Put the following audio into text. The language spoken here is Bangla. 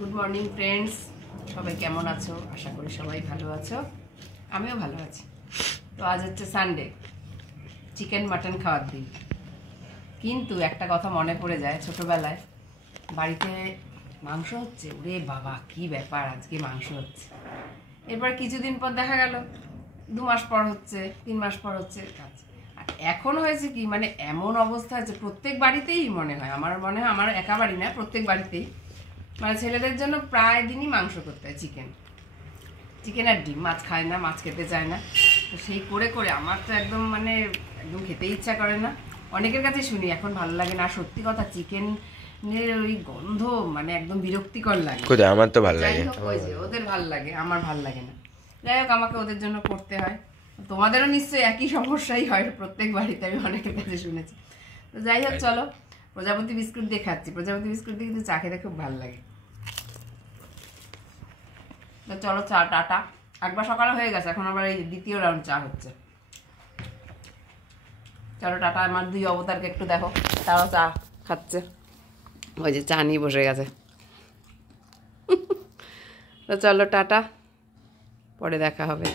গুড মর্নিং ফ্রেন্ডস, সবাই কেমন আছো? আশা করি সবাই ভালো আছো, আমিও ভালো আছি। তো আজ হচ্ছে সানডে, চিকেন মাটন খাওয়ার দিন। কিন্তু একটা কথা মনে পড়ে যায়, ছোটবেলায় বাড়িতে মাংস হচ্ছে, ওরে বাবা কি ব্যাপার, আজকে মাংস হচ্ছে। এরপর কিছুদিন পর দেখা গেল 2 মাস পর হচ্ছে, 3 মাস পর হচ্ছে। আর এখন হয়েছে কি, মানে এমন অবস্থা আছে প্রত্যেক বাড়িতেই, মনে হয় আমার একা বাড়ি না, প্রত্যেক বাড়িতেই মানে ছেলেদের জন্য প্রায় দিনই মাংস করতে হয়। চিকেন আর ডিম, মাছ খায় না, মাছ খেতে চায় না। তো সেই করে করে আমার তো একদম খেতে ইচ্ছা করে না। অনেকের কাছে শুনি এখন ভালো লাগে না, সত্যি কথা চিকেনের ওই গন্ধ মানে একদম বিরক্তিকর লাগে। আমার তো ভালো লাগে, ওই যে ওদের ভালো লাগে, আমার ভালো লাগে না। যাই হোক, আমাকে ওদের জন্য করতে হয়। তোমাদেরও নিশ্চয়ই একই সমস্যাই হয় প্রত্যেক বাড়িতে, আমি অনেকের কাছে শুনেছি। তো যাই হোক, চলো প্রজাপতি বিস্কুট দিয়ে খাচ্ছি। প্রজাপতি বিস্কুট দিয়ে কিন্তু চা খেতে খুব ভালো লাগে। তো চলো চা, টাটা। একবার সকালে হয়ে গেছে, এখন আবার এই দ্বিতীয় রাউন্ড চা হচ্ছে। চলো টাটা। আমার 2 অবতারকে একটু দেখো, তারাও চা খাচ্ছে, ওই যে চা নিয়ে বসে গেছে। তো চলো টাটা, পরে দেখা হবে।